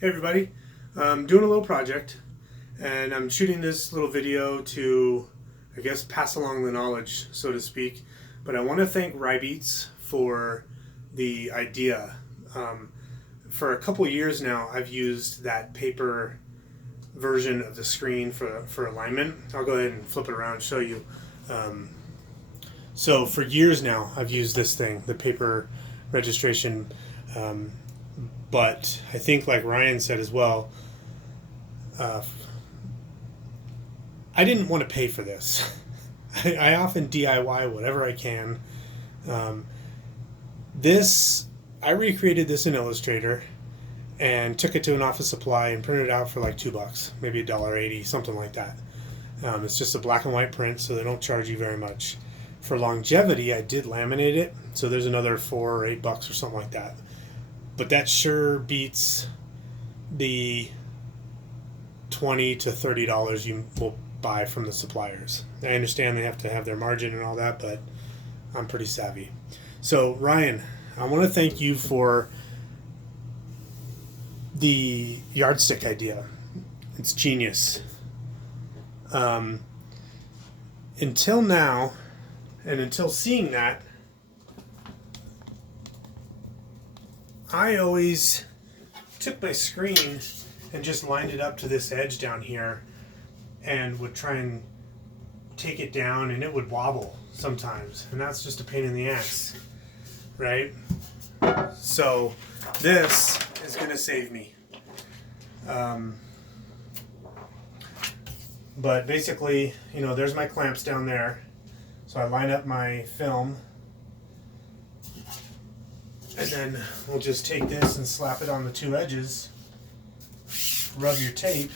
Hey everybody, I'm doing a little project and I'm shooting this little video to, I guess, pass along the knowledge, so to speak. But I want to thank Rybeats for the idea. Um, for a couple years now, I've used that paper version of the screen for alignment. I'll go ahead and flip it around and show you. Um, so for years now, I've used this thing, the paper registration. Um, but I think, like Ryan said as well, uh, I didn't want to pay for this. I often DIY whatever I can. Um, this I recreated this in Illustrator and took it to an office supply and printed it out for like $2, maybe $1.80, something like that. It's just a black and white print, so they don't charge you very much. For longevity, I did laminate it, so there's another $4 or $8 or something like that. But that sure beats the $20 to $30 you will buy from the suppliers. I understand they have to have their margin and all that, but I'm pretty savvy. So Ryan, I want to thank you for the yardstick idea. It's genius. Um, until now, and until seeing that, I always took my screen and just lined it up to this edge down here and would try and take it down, and it would wobble sometimes, and that's just a pain in the ass, right? So this is going to save me. But basically, there's my clamps down there. So I line up my film, and then we'll just take this and slap it on the two edges, rub your tape,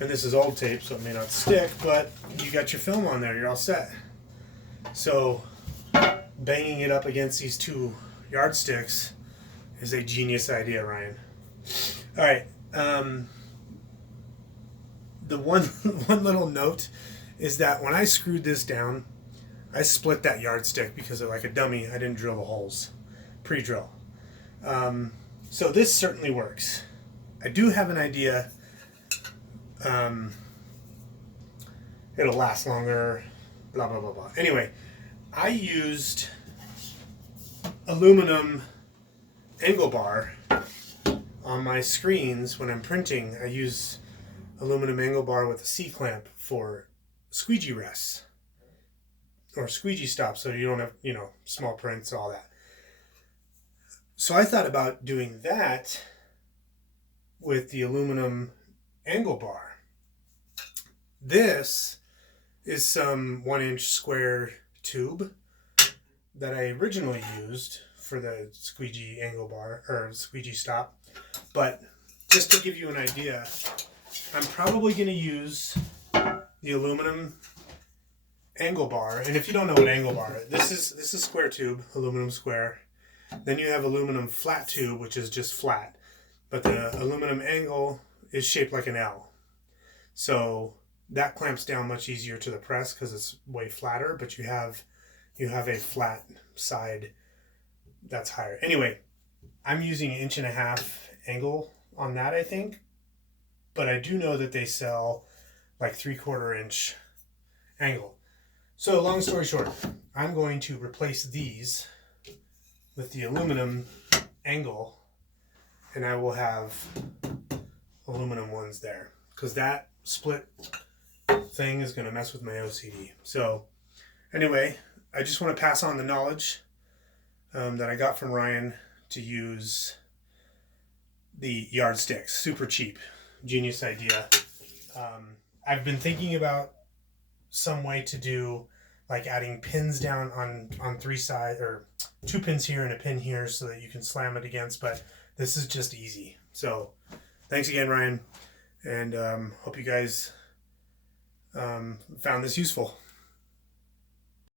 and this is old tape, so it may not stick, but you got your film on there, you're all set. So banging it up against these two yardsticks is a genius idea, Ryan. All right. The one little note is that when I screwed this down, I split that yardstick because, like a dummy, I didn't drill the holes pre-drill. So this certainly works. I do have an idea. It'll last longer, blah, blah, blah, blah. Anyway, I used aluminum angle bar on my screens when I'm printing. I use aluminum angle bar with a C-clamp for squeegee rests or squeegee stops, so you don't have, small prints, all that. So I thought about doing that with the aluminum angle bar. This is some 1-inch square tube that I originally used for the squeegee angle bar or squeegee stop. But just to give you an idea, I'm probably going to use the aluminum angle bar. And if you don't know what angle bar is, this is square tube, aluminum square. Then you have aluminum flat tube, which is just flat. But the aluminum angle is shaped like an L. So that clamps down much easier to the press because it's way flatter, but you have a flat side that's higher. Anyway, I'm using 1.5 inch angle on that, I think. But I do know that they sell like 3/4 inch angle. So long story short, I'm going to replace these with the aluminum angle, and I will have aluminum ones there because that split thing is going to mess with my OCD. So anyway, I just want to pass on the knowledge that I got from Ryan to use the yardsticks. Super cheap. Genius idea. I've been thinking about some way to do like adding pins down on 3 sides, or 2 pins here and a pin here so that you can slam it against, but this is just easy. So thanks again, Ryan, and hope you guys found this useful.